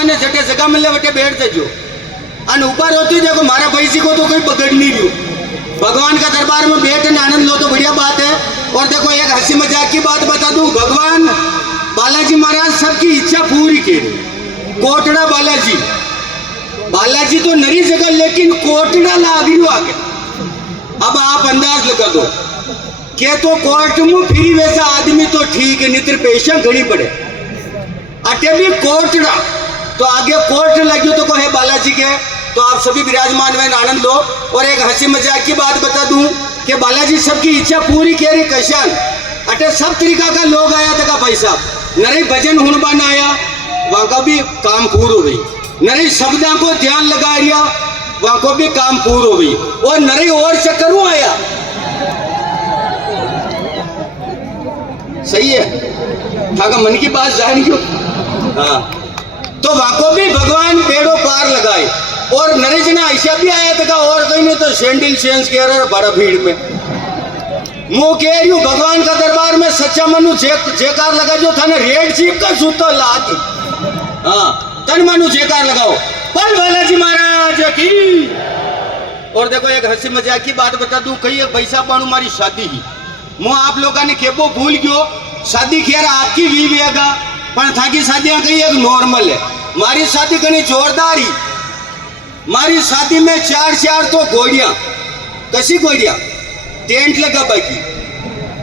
कने जटे जगह मिले वटे बैठ जो अन ऊपर होती देखो मारा भाई जी को तो कोई पकड़ नहीं रही। भगवान का दरबार में बैठ आनंद लो तो बढ़िया बात है। और देखो एक हंसी मजाक की बात बता दूं, भगवान बालाजी महाराज सबकी इच्छा पूरी के। कोटड़ा बालाजी, बालाजी तो नरी जगह लेकिन कोटड़ा लागी आगे। अब आप अंदाज लगा दो के तो कोर्ट में फिरी वैसा आदमी तो ठीक है, नित्र पेशा घड़ी पड़े अटे भी कोटड़ा तो आगे कोर्ट लगी तो है बालाजी के। तो आप सभी विराजमान में आनंद लो। और एक हंसी मजाक की बात बता दूं कि बालाजी सबकी इच्छा पूरी कह रही कशान अटे सब तरीका का लोग आया था भाई साहब। नरे भजन हुनबान आया वहां का भी काम पूरा हो गई, नरे शब्दों को ध्यान लगा रिया वहां को भी काम पूरा हो गई। और नरे और चक्करों आया सही है था मन की बात जान क्यों। हाँ तो वहां को भी भगवान पेड़ों पार लगाए। और नरेश ने ऐसा भी आया था और कहीं नहीं तो सैंडल चेंज कह रहा बड़ा भीड़ में मुंह कह रही हूँ भगवान का दरबार में सच्चा मनु जयकार लगा जो था ना रेड चीप का सूता लात। हाँ तन मनु जयकार लगाओ पल बालाजी महाराज की। और देखो एक हंसी मजाक की बात बता दूं, कई एक पैसा पाणु मारी शादी ही मुँह आप लोगों ने केबो भूल गयो। शादी खैर आपकी भी वेगा पर था की शादियां कई एक नॉर्मल है, मारी शादी कहीं जोरदार ही। मारी शादी में चार तो गोड़ियां कसी गोड़ियां टेंट लगा बाकी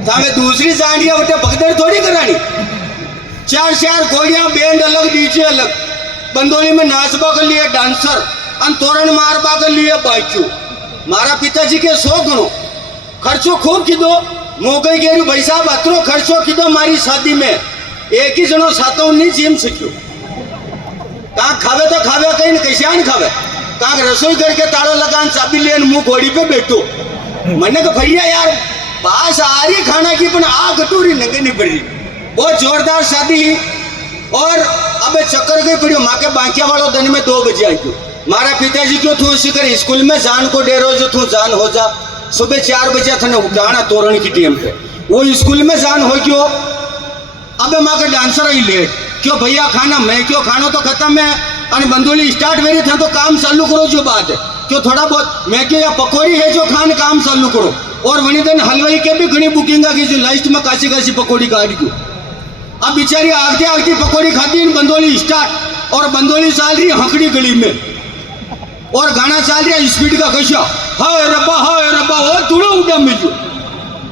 थामे दूसरी जांडिया बटे भगदड़ थोड़ी करानी। चार गोड़ियां बैंड अलग डीजे अलग, बंदोली में नाचबा के लिए डांसर अन तोरण मारबा के लिए बाचू। मारा पिताजी के 100 गणो खर्चो खूब कीधो। मोगई गेरू भाई साहब अतरो खर्चो कीधो मारी शादी में। एक ही जनो सातों नहीं जीम सक्यो। कहा खावे तो खावे कहीं कैसे खावे कहा रसोई करके ताड़ो लगान चाबी लेन मुंह घोड़ी पे बैठो। मैंने कहा भैया यार पास आ रही खाना की पर आ कटोरी नंगे नहीं पड़ रही। बहुत जोरदार शादी। और अब चक्कर गई पड़ी माँ के बांकिया वालों दिन में 2 बजे आई। मारा पिताजी क्यों थू शिकर स्कूल में जान को डेरो जो थू जान हो जा। सुबह 4 बजे थे उठाना तोरण की टीम पे वो स्कूल में जान हो क्यों। अब माँ के डांसर ही लेट क्यों भैया खाना मैं क्यों खाना तो खत्म है और बंदोली स्टार्ट मेरी था तो काम चालू करो जो बात है क्यों थोड़ा बहुत मैं क्यों या पकौड़ी है जो खान काम चालू करो। और वही दिन हलवाई के भी घनी बुकिंग की जो लास्ट में काशी पकौड़ी काट क्यों। अब बेचारी आगते आगती पकौड़ी खाती बंदोली स्टार्ट और बंदोली चल रही हंकड़ी गली में और गाना चल रहा स्पीड का कशा हाय रब्बा वो थोड़ा उड़ा मिलो।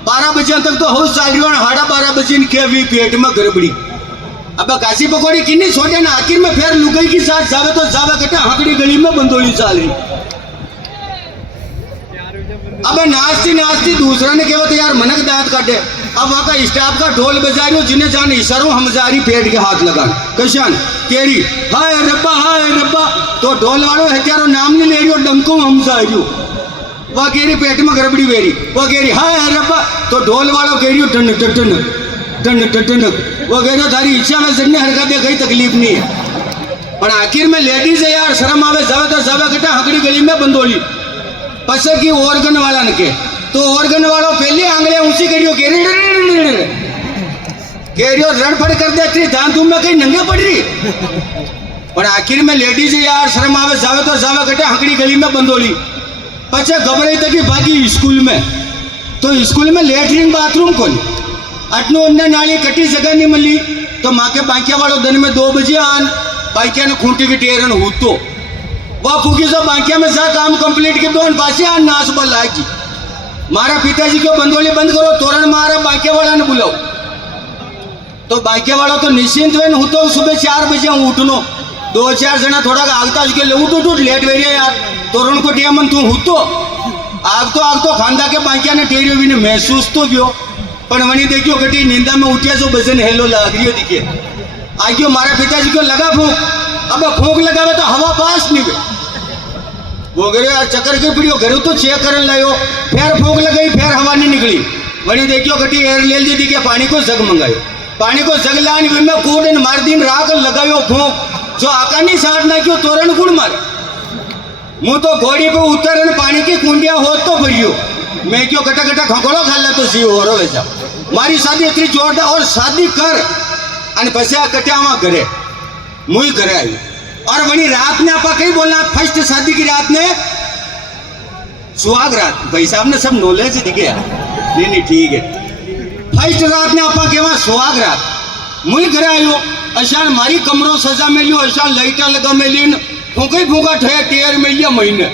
12 बजे तक तो हाउस चल रही है 12:30 बजे के भी पेट में गड़बड़ी। अब काशी पकौड़ी किन्नी छोटे ना आखिर में फिर लुगाई की साथ जावे तो जावे कटे हकड़ी गली में बंदोली चल रही। अब नाचती दूसरा ने कहते यार मनक दांत काटे। अब वहाँ का स्टाफ का ढोल बजा रही हो जिन्हें जान इशारों हम जा रही पेट के हाथ लगा कशान केरी हाय रब्बा तो ढोल वालों हत्यारों नाम नहीं ले रही हो डंको हम जा रही हो। वह कह रही पेट में गड़बड़ी वेरी वो कह रही हाय रब्बा तो ढोल वालों कह रही हो टन वो कह रहे थारी इच्छा में सन्ने हरकत है कहीं तकलीफ नहीं है। पर आखिर में लेडीज है यार शर्म आवे जावे तो जावे कटा हकड़ी गली में बंदोली पसे की ऑर्गन वाला ने के तो ऑर्गन वालों पहले आंगलियां ऊंची करियो कह रड़फड़ कर देती धान तुम में कहीं नंगे पड़ रही। पर आखिर में लेडीज है यार शर्म आवे जावे तो जावे कटा हकड़ी गली में बंदोली पचे घबराई तक भागी स्कूल में। तो स्कूल में लेटरिन बाथरूम कौन अटनो अन्य नाली कटी जगह नहीं मिली तो माँ के बांकिया वालों दिन में 2 बजे आन बांकिया ने खूंटी की टेरन हो तो वह फूकी सब बांकिया में जा काम कंप्लीट के दोन पासे आन नाच बल लागी। मारा पिताजी को बंदोली बंद करो तोरण मारा बांकिया वाला ने बुलाओ। तो बांकिया वाला तो निश्चिंत वे हूँ तो सुबह 4 बजे उठनो 2-4 जना थोड़ा आगता उसके उठ लेट वेरिया यार तोरण को टेमन तू हूँ तो आग तो खानदा के बांकिया ने टेरियो भी ने महसूस तो क्यों पर वही देखियो कटी नींदा में उठिया जो बजन हेलो लग रही दिखे आगे मारा पिताजी को लगा फूक। अब फूक लगावे तो हवा पास नहीं गई वो गए यार चक्कर के पड़ियो घर तो चेक कर लायो फिर फूक लगाई फिर हवा नहीं निकली। वही देखियो कटी एयर ले ली दिखे पानी को जग मंगायो पानी को जग लानी में कूड़ मार दिन राख लगायो फूक जो आका नहीं साठ ना क्यों तोरण गुड़ मारे मुँह तो घोड़ी पे उतर पानी की कुंडिया हो तो भरियो मैं क्यों कटा खकोड़ो खा ला तो सी हो रहा वैसा। मारी शादी इतनी जोरदार और शादी कर अन पछा कट्या घरे मुई घरे आई और वही रात में आपा कहीं बोलना फर्स्ट शादी की रात में सुहाग रात भाई साहब ने सब नॉलेज दिखे नहीं ठीक है फर्स्ट रात ने आपा केवा सुहाग रात मुई घर आयो अशान मारी कमरों सजा मिलियो अशान लाइटा लगा मिली फूंका फूंका ठे टेर मिलिया महीने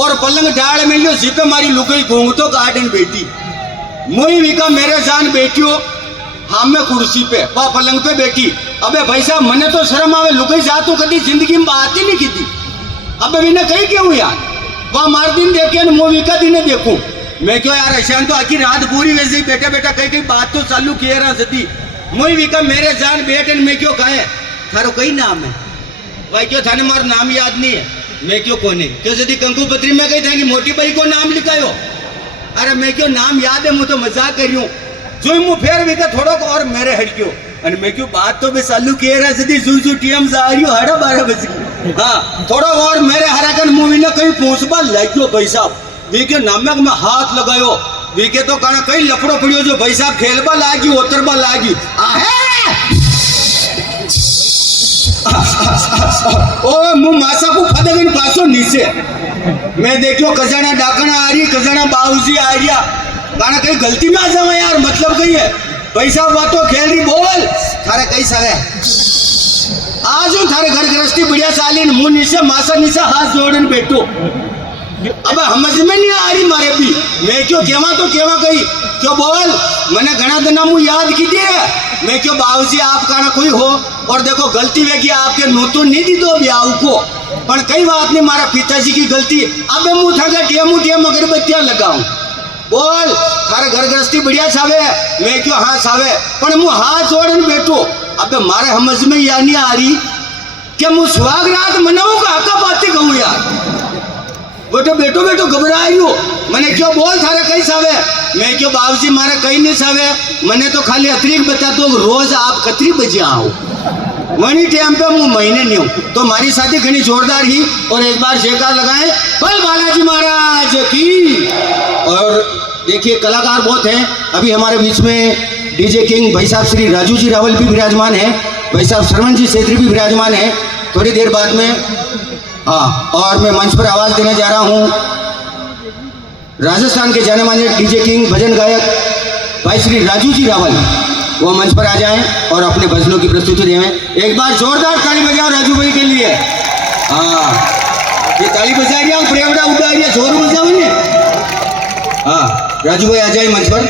और पलंग डाल मिलियो जिपे मारी लुकई घूंघतो गार्डन बैठी मुई विका मेरे जान बैठियो हम में कुर्सी पे वह पलंग पे बैठी अबे भाई साहब मने तो शर्म आवे लुकई जातू कभी जिंदगी में बात ही नहीं की थी अबे मैंने कही क्यों यार वह मार दिन देखे मूवी का दिन देखूं मैं क्यों यार अशान तो आखिर रात पूरी वैसे ही बैठा बैठा कहीं बात तो चालू किए रहा सती मुई विका मेरे जान बैठे मैं क्यों कहे थारो कई नाम है भाई क्यों थाने मारो नाम याद नहीं है मैं क्यों कोने क्यों यदि कंकु पत्री में कही था कि मोटी भाई को नाम लिखायो अरे मैं क्यों नाम याद है मुझे तो मजाक करियो जो मु फेर विका थोड़ो और मेरे हटक्यो और मैं क्यों बात तो भी चालू किए रहा सदी जू टीएम जा रही हो 12:30 बजे हाँ थोड़ा और मेरे हराकन मूवी ने कहीं पूछबा लग्यो भाई साहब वी के नामक में हाथ लगायो वी के तो कहना कहीं लफड़ो पड़ियो जो भाई साहब खेलबा लागी उतरबा लागी ओ मु मासा को फदगन पासो नीचे मैं देखियो कजाना डाकना आ रही कजाना बाऊजी आ रिया गाना कहीं गलती में आ जाओ यार मतलब कहीं है पैसा बातों खेल रही बोल थारे कई सगे आज थारे घर गृहस्थी बढ़िया चालीन मुंह नीचे मासा नीचे हाथ जोड़न बैठो अब समझ में नहीं आ रही मारे भी मैं क्यों केवा तो केवा कही क्यों बोल मैंने घना दिना मुँह याद की दी मैं क्यों बाबूजी आप कहना कोई हो और देखो गलती वे की आपके नोतू नहीं दी दो ब्याह को पर कई बात नहीं मारा पिताजी की गलती अब मुँह थका टिया अगरबत्तियां लगाऊं बोल थारे घर गृहस्थी बढ़िया छावे मैं क्यों हाँ छावे पर मुँह हाथ जोड़न बैठो अब मारे समझ में या नहीं आ रही कि मुँह सुहाग रात मनाऊं का हका बातें कहूँ यार बेटो बेटो बेटो घबरा रही हो मैंने क्यों बोल थारे कहीं सावे मैं क्यों बाबूजी मारे कहीं नहीं सावे मैंने तो खाली अतिरिक्त बता दो रोज आप कतरी बजे आओ वही टाइम पे मुँह महीने नहीं हूँ तो हमारी शादी घनी जोरदार ही और एक बार जयकार लगाए बल बालाजी महाराज की। और देखिए कलाकार बहुत हैं अभी हमारे बीच में डीजे किंग भाई साहब श्री राजू जी रावल भी विराजमान है भाई साहब श्रवण जी छेत्री भी विराजमान है थोड़ी देर बाद में हाँ और मैं मंच पर आवाज देने जा रहा हूँ राजस्थान के जाने माने डीजे किंग भजन गायक भाई श्री राजू जी रावल वो मंच पर आ जाएं और अपने भजनों की प्रस्तुति देवें एक बार जोरदार ताली बजाओ राजू भाई के लिए हाँ ये ताली बजा रही है प्रेमड़ा उड़ा रही है जोर बजाओ ने हाँ राजू भाई आ जाए मंच पर।